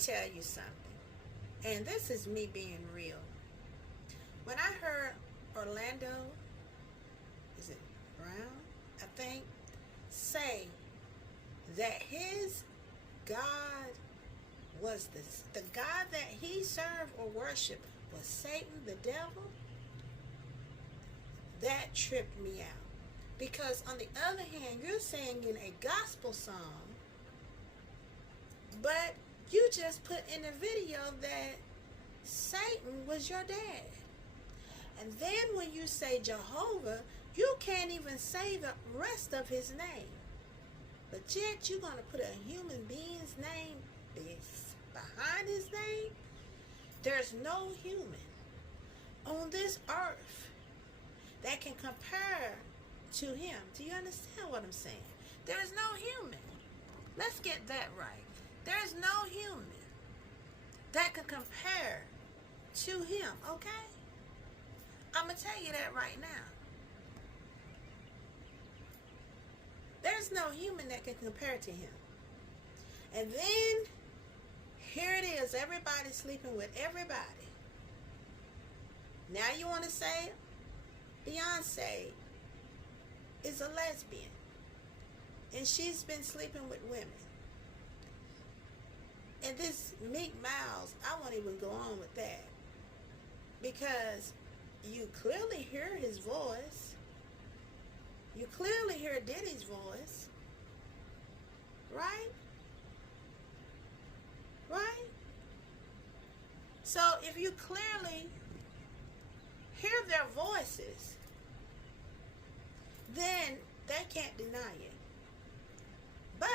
tell you something, and this is me being real. When I heard Orlando, is it Brown, I think, say that his God was the God that he served or worshiped was Satan, the devil, that tripped me out. Because on the other hand, you're singing a gospel song, but you just put in a video that Satan was your dad. And then when you say Jehovah, you can't even say the rest of his name. But yet you're going to put a human being's name behind his name? There's no human on this earth that can compare to him. Do you understand what I'm saying? There's no human. Let's get that right. There's no human that can compare to him, okay? I'm going to tell you that right now. There's no human that can compare to him. And then, here it is. Everybody's sleeping with everybody. Now you want to say Beyonce is a lesbian. And she's been sleeping with women. And this Meek Miles, I won't even go on with that. Because you clearly hear his voice. You clearly hear Diddy's voice. Right? Right? So if you clearly hear their voices, then they can't deny it. But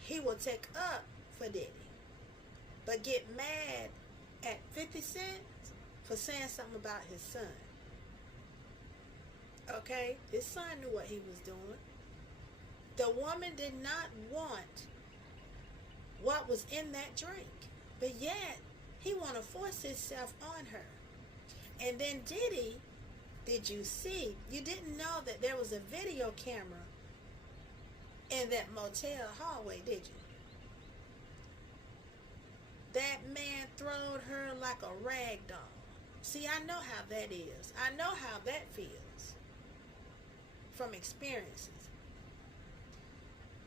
he will take up for Diddy, but get mad at 50 Cent for saying something about his son. Okay? His son knew what he was doing. The woman did not want what was in that drink, but yet he want to force himself on her. And then Diddy, did you see? You didn't know that there was a video camera in that motel hallway, did you? That man throwed her like a rag doll. See, I know how that is. I know how that feels from experiences.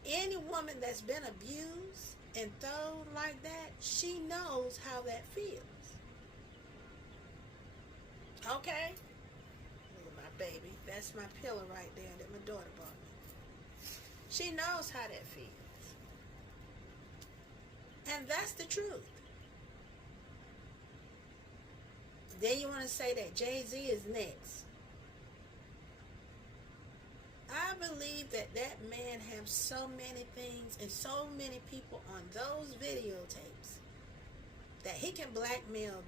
Any woman that's been abused and thrown like that, she knows how that feels. Okay? Look at my baby. That's my pillow right there that my daughter bought me. She knows how that feels. And that's the truth. Then you want to say that Jay-Z is next. I believe that that man has so many things and so many people on those videotapes that he can blackmail them.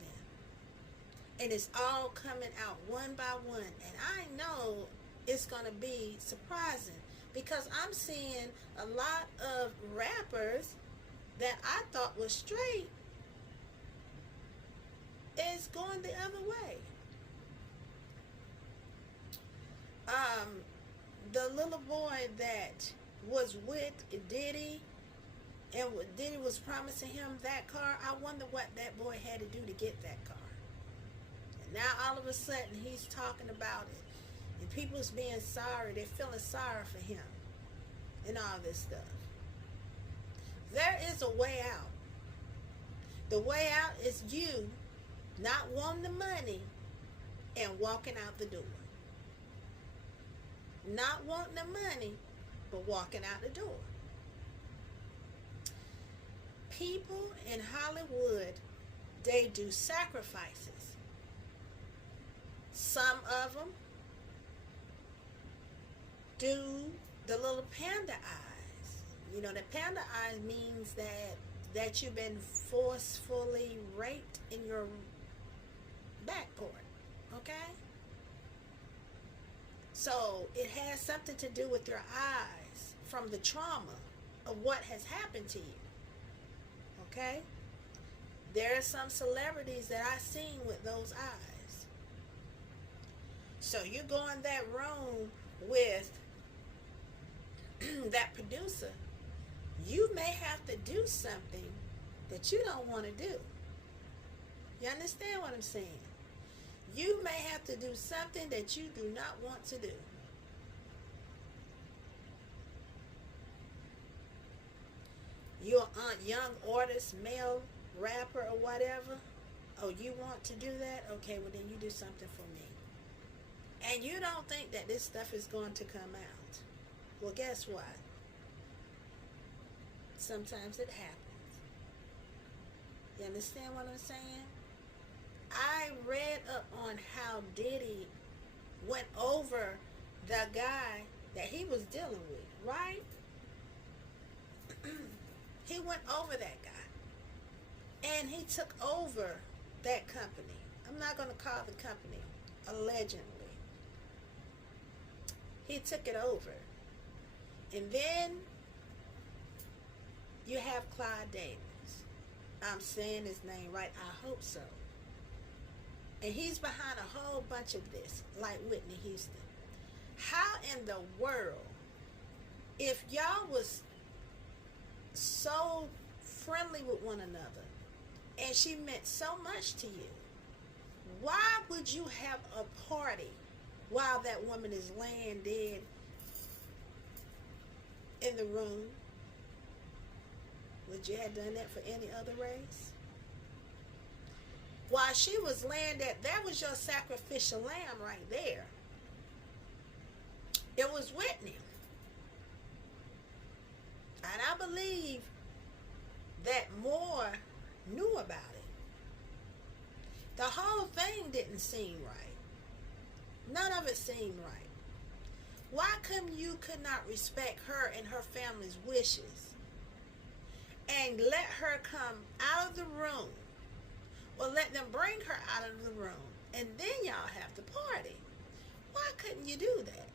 And it's all coming out one by one. And I know it's going to be surprising because I'm seeing a lot of rappers that I thought was straight is going the other way. The little boy that was with Diddy and Diddy was promising him that car, I wonder what that boy had to do to get that car. And now all of a sudden he's talking about it. And people's being sorry. They're feeling sorry for him. And all this stuff. There is a way out. The way out is you not wanting the money and walking out the door. Not wanting the money, but walking out the door. People in Hollywood, they do sacrifices. Some of them do the little panda eyes. You know, the panda eyes means that you've been forcefully raped in your backport. Okay? So it has something to do with your eyes from the trauma of what has happened to you. Okay? There are some celebrities that I've seen with those eyes. So you go in that room with that producer, you may have to do something that you don't want to do. You understand what I'm saying? You may have to do something that you do not want to do. You're a young artist, male rapper or whatever. Oh, you want to do that? Okay, well then you do something for me. And you don't think that this stuff is going to come out. Well, guess what? Sometimes it happens. You understand what I'm saying? I read up on how Diddy went over the guy that he was dealing with, right? He went over that guy. And he took over that company. I'm not going to call the company, allegedly. He took it over. And then you have Clyde Davis. I'm saying his name right. I hope so. And he's behind a whole bunch of this, like Whitney Houston. How in the world, if y'all was so friendly with one another and she meant so much to you, why would you have a party while that woman is laying dead in the room? Would you have done that for any other race? While she was laying dead, that was your sacrificial lamb right there. It was Whitney. And I believe that Moore knew about it. The whole thing didn't seem right. None of it seemed right. Why come you could not respect her and her family's wishes and let her come out of the room, or let them bring her out of the room, and then y'all have to party? Why couldn't you do that?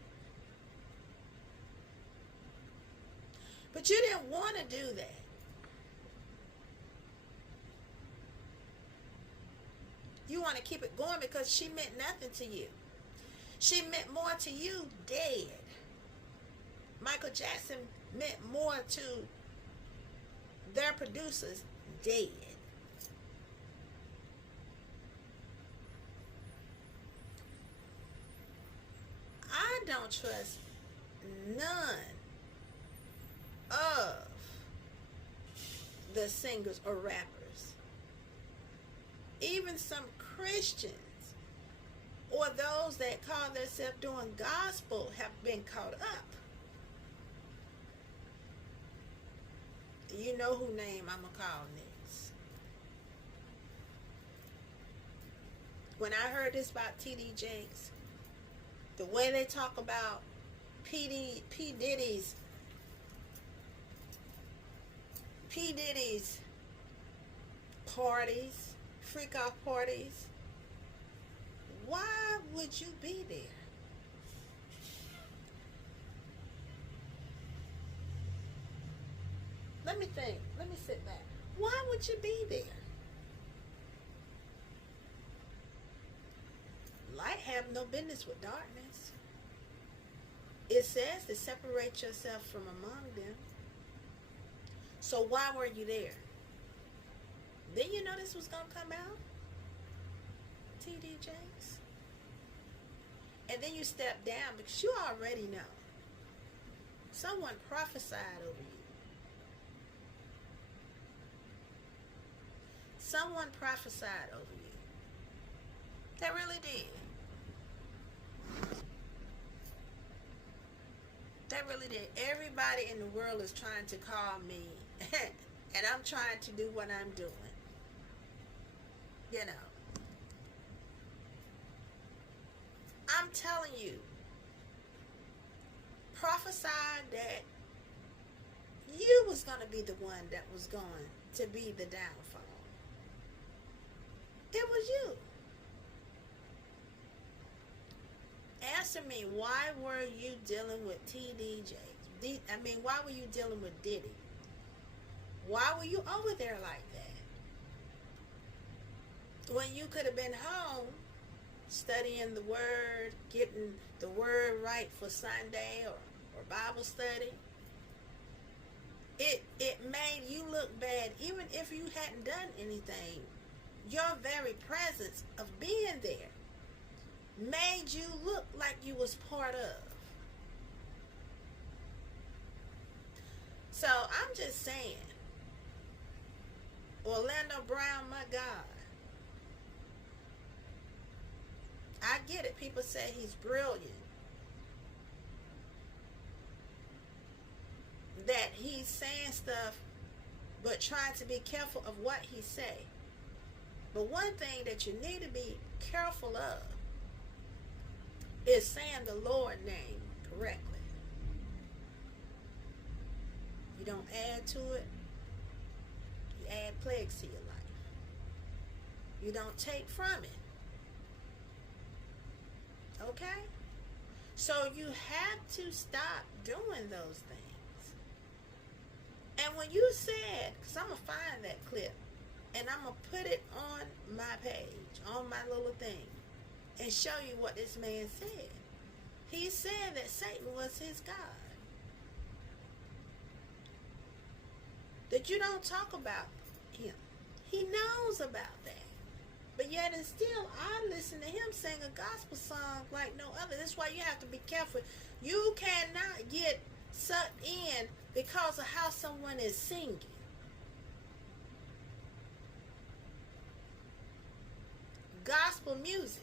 But you didn't want to do that. You want to keep it going because she meant nothing to you. She meant more to you dead. Michael Jackson meant more to their producers dead. I don't trust none of the singers or rappers. Even some Christians or those that call themselves doing gospel have been caught up. You know who name I'm going to call next. When I heard this about T.D. Jakes, the way they talk about P. Diddy's parties, freak out parties, why would you be there? Let me think. Let me sit back. Why would you be there? Light have no business with darkness. It says to separate yourself from among them. So why were you there? Didn't you know this was going to come out? T.D. Jakes? And then you step down because you already know. Someone prophesied over you. Someone prophesied over you. They really did. They really did. Everybody in the world is trying to call me, and I'm trying to do what I'm doing. You know. I'm telling you, prophesied that you was going to be the one that was going to be the downfall. It was you. Answer me, why were you dealing with T.D. Jakes? Why were you dealing with Diddy? Why were you over there like that? When you could have been home studying the Word, getting the Word right for Sunday or Bible study. It made you look bad even if you hadn't done anything. Your very presence of being there made you look like you was part of. So I'm just saying, Orlando Brown, my God. I get it. People say he's brilliant. That he's saying stuff, but trying to be careful of what he say. But one thing that you need to be careful of is saying the Lord name correctly. You don't add to it. You add plagues to your life. You don't take from it. Okay? So you have to stop doing those things. And when you said, because I'm going to find that clip, and I'm going to put it on my page, on my little thing, and show you what this man said. He said that Satan was his God. That you don't talk about him. He knows about that. But yet and still, I listen to him sing a gospel song like no other. That's why you have to be careful. You cannot get sucked in because of how someone is singing. Gospel music.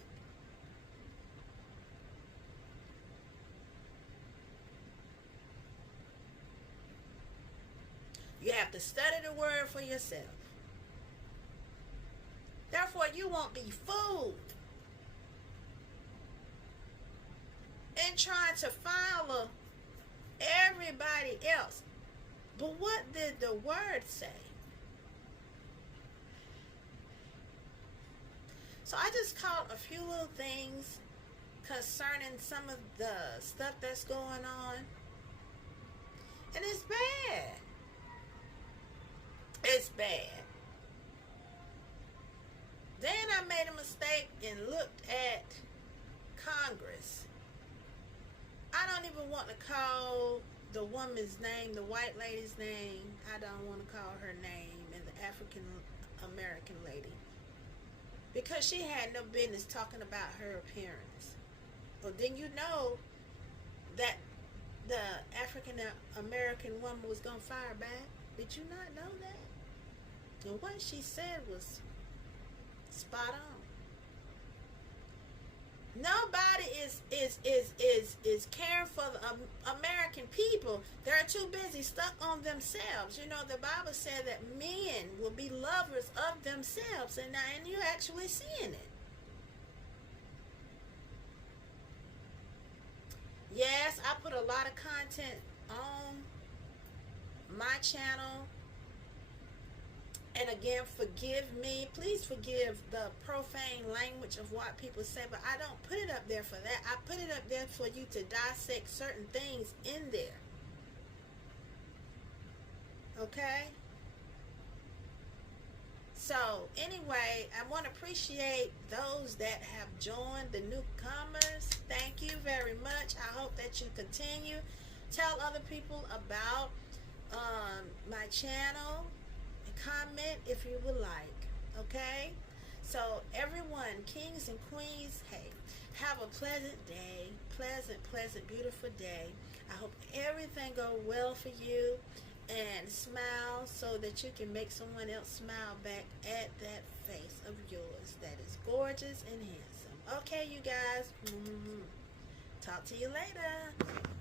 You have to study the word for yourself. Therefore, you won't be fooled in trying to follow everybody else. But what did the word say? So I just caught a few little things concerning some of the stuff that's going on. And it's bad. It's bad. Then I made a mistake and looked at Congress. I don't even want to call the woman's name, the white lady's name. I don't want to call her name, and the African American lady. Because she had no business talking about her appearance. Well, then you know that the African American woman was going to fire back. Did you not know that? And what she said was spot on. Nobody is caring for the American people. They're too busy stuck on themselves. You know, the Bible said that men will be lovers of themselves, and you're actually seeing it. Yes, I put a lot of content on my channel. And again, forgive me. Please forgive the profane language of what people say, but I don't put it up there for that. I put it up there for you to dissect certain things in there. Okay? So, anyway, I want to appreciate those that have joined, the newcomers. Thank you very much. I hope that you continue. Tell other people about my channel. Comment if you would like. Okay? So everyone, kings and queens, hey, have a pleasant day. Pleasant, beautiful day. I hope everything go well for you, and smile so that you can make someone else smile back at that face of yours that is gorgeous and handsome. Okay, you guys. Talk to you later.